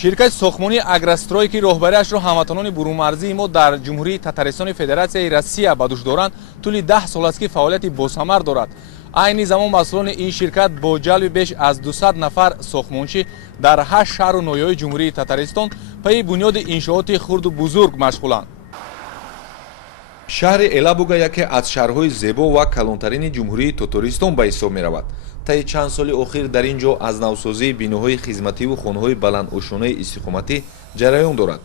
ширкати сохмонии агрострой ки роҳбариашро ҳамватанони бурунмарзии мо дар ҷумҳурии татаристони федератсияи Россия ба душ доранд, тӯли 10 сол аст ки фаъолияти босамар дорад. айни замон масъулони ин ширкат бо ҷалби беш аз 200 нафар сохмончӣ дар 8 шаҳру ноҳияҳои ҷумҳурии Татаристон пайи бунёди иншооти хурду бузург машғуланд. шаҳри Элабуга яке аз шаҳрҳои зебо ва калонтарини ҷумҳурии Татаристон ба ҳисоб меравад. таи чанд соли охир дар ин ҷо аз навсозии биноҳои хизмативу хонаҳои баландошонаи истиқоматӣ ҷараён дорад.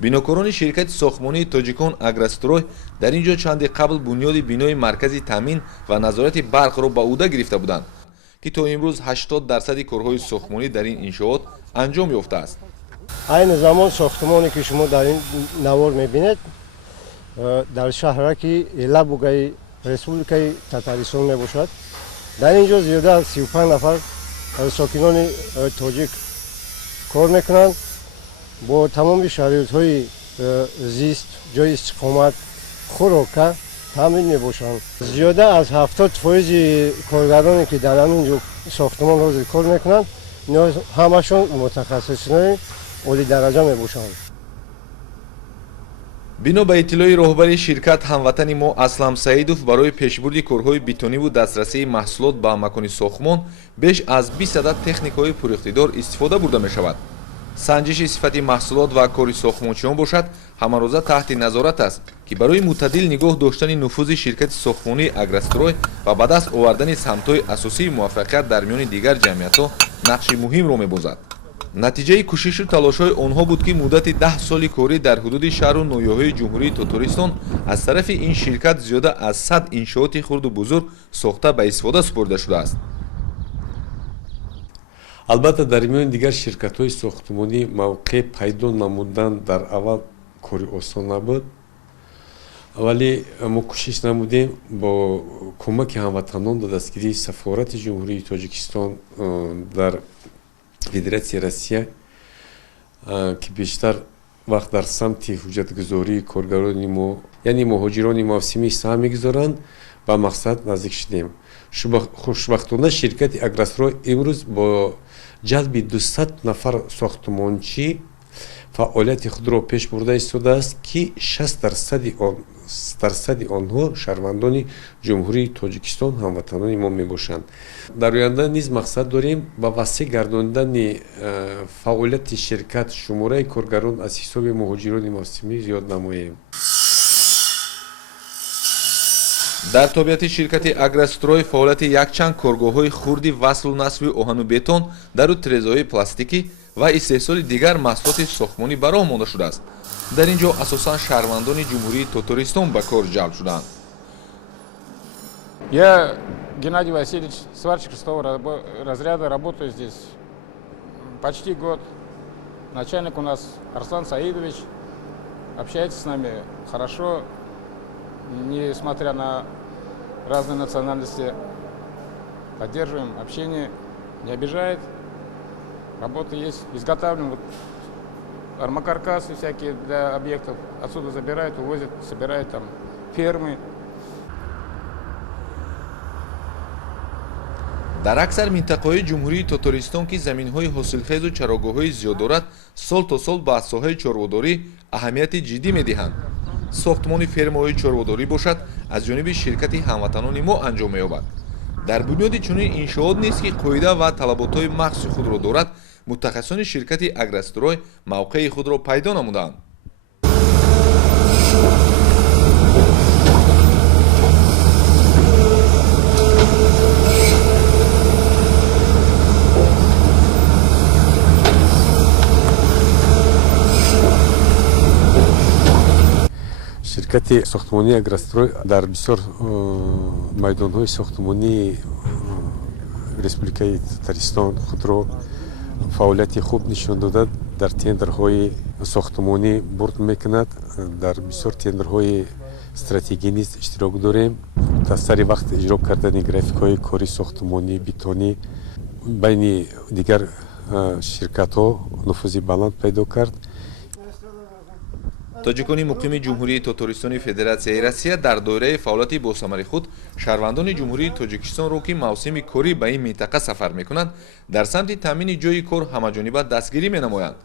бинокорони ширкати сохмонии Тоҷикон Агрострой дар ин ҷо чанди қабл бунёди бинои маркази таъмин ва назорати барқро ба уҳда гирифта буданд, ки то имрӯз 80% корҳои сохмонӣ дар ин иншоот анҷом ёфтааст. айни замон сохтмоне ки шумо дар ин навор мебинед дар шаҳраки Элабугаи Республикаи Татаристон мебошад. дар ин ҷо зиёда аз 35 нафар сокинони тоҷик кор мекунанд. бо тамоми шароитҳои зист, ҷои истиқомат, хӯрока таъмин мебошанд. зиёда аз 70% коргароне ки дар ҳамин ҷо сохтмон ҳозир кор мекунанд, ҳамашон мутахассисони олидараҷа мебошанд. бино ба иттилои роҳбари ширкат ҳамватани мо Аслам Саидов, барои пешбурди корҳои битониву дастрасии маҳсулот ба макони сохмон беш аз 20 адад техникаҳои пуриқтидор истифода бурда мешавад. санҷиши сифати маҳсулот ва кори сохмончиён бошад ҳамарӯза таҳти назорат аст, ки барои мӯътадил нигоҳ доштани нуфузи ширкати сохмонии Агрострой ва ба даст овардани самтҳои асосии муваффақият дар миёни дигар ҷамъиятҳо нақши муҳимро мебозад. натиҷаи кӯшишу талошҳои онҳо буд, ки муддати 10 соли корӣ дар ҳудуди шаҳру ноҳияҳои ҷумҳурии Татаристон аз тарафи ин ширкат зиёда аз 100 иншооти хурду бузург сохта ба истифода супорида шудааст. албатта дар миёни дигар ширкатҳои сохтмонӣ мавқеъ пайдо намудан дар аввал кори осон набуд, вале мо кӯшиш намудем бо кӯмаки ҳамватанон ба дастгирии сафорати ҷумҳурии Тоҷикистон дар Федератсияи Россия, ки бештар вақт дар самти ҳуҷҷатгузории коргарони мо, яъне муҳоҷирони мавсимӣ саҳм мегузоранд, ба мақсад наздик шудем. хушбахтона ширкати Агрострой имрӯз бо ҷалби 200 нафар сохтмончӣ фаъолияти худро пеш бурда истодааст, ки 60% онҳо шаҳрвандони ҷумҳурии Тоҷикистон ҳамватанони мо мебошанд. дар оянда низ мақсад дорем ба васеъ гардонидани фаъолияти ширкат шумораи коргарон аз ҳисоби муҳоҷирони мавсимӣ зиёд намоем. дар тобиати ширкати Агрострой фаъолияти якчанд коргоҳҳои хурди васлу насби оҳану бетон, дару тирезаҳои пластикӣ ва истеҳсоли дигар маҳсулоти сохмонӣ ба роҳ монда шудааст. дар ин ҷо асосан шаҳрвандони ҷумҳурии Татаристон ба кор ҷалб шуданд. Я, Геннадий Васильевич, сварщик 6-го разряда, работаю здесь почти год. Начальник у нас Арслан Саидович, общается с нами хорошо, несмотря на разные национальности, поддерживаем общение, не обижает. Работа есть, изготавливаем армокаркасы всякие для объектов, отсюда забирают, увозят, собирают там фермы. дар аксар минтақаҳои ҷумҳурии Татаристон, ки заминҳои ҳосилхезу чарогоҳҳои зиёд дорад, сол то сол ба соҳаи чорводорӣ аҳамияти ҷиддӣ медиҳанд. сохтмони фермаҳои чорводорӣ бошад аз ҷониби ширкати ҳамватанони мо анҷом меёбад. дар бунёди чунин иншоот нест, ки қоида ва талаботҳои махсуси худро дорад, мутахассисони ширкати Агрострой мавқеи худро пайдо намуданд. ширкати сохтмонии Агрострой дар бисёр майдонҳои сохтмонии Республикаи Татаристон худро фаъолияти хуб нишон дода, дар тендерҳои сохтмонӣ бурд мекунад. дар бисёр тендерҳои стратегӣ низ иштирок дорем. дар сари вақт иҷро кардани графикҳои кори сохтмонӣ, битонӣ байни дигар ширкатҳо нуфузи баланд пайдо кард. тоҷикони муқими ҷумҳурии Татаристони Федератсияи Россия дар доираи фаъолияти босамари худ шаҳрвандони ҷумҳурии Тоҷикистонро, ки мавсими корӣ ба ин минтақа сафар мекунанд, дар самти таъмини ҷойи кор ҳамаҷониба дастгирӣ менамоянд.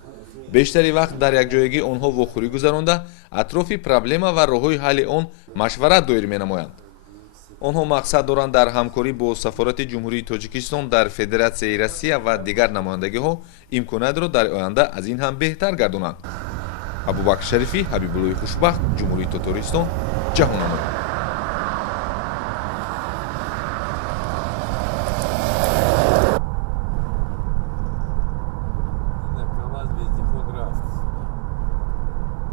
бештари вақт дар якҷоягӣ онҳо вохӯрӣ гузаронда атрофи проблема ва роҳҳои ҳалли он машварат доир менамоянд. онҳо мақсад доранд дар ҳамкорӣ бо сафорати ҷумҳурии тоҷикистон дар федератсияи россия ва дигар намояндагиҳо имкониятро дар оянда аз ин ҳам беҳтар гардонанд. абубакр шарифӣ, ҳабибуллои хушбахт, ҷумҳурии Татористон, ҷаҳонамо.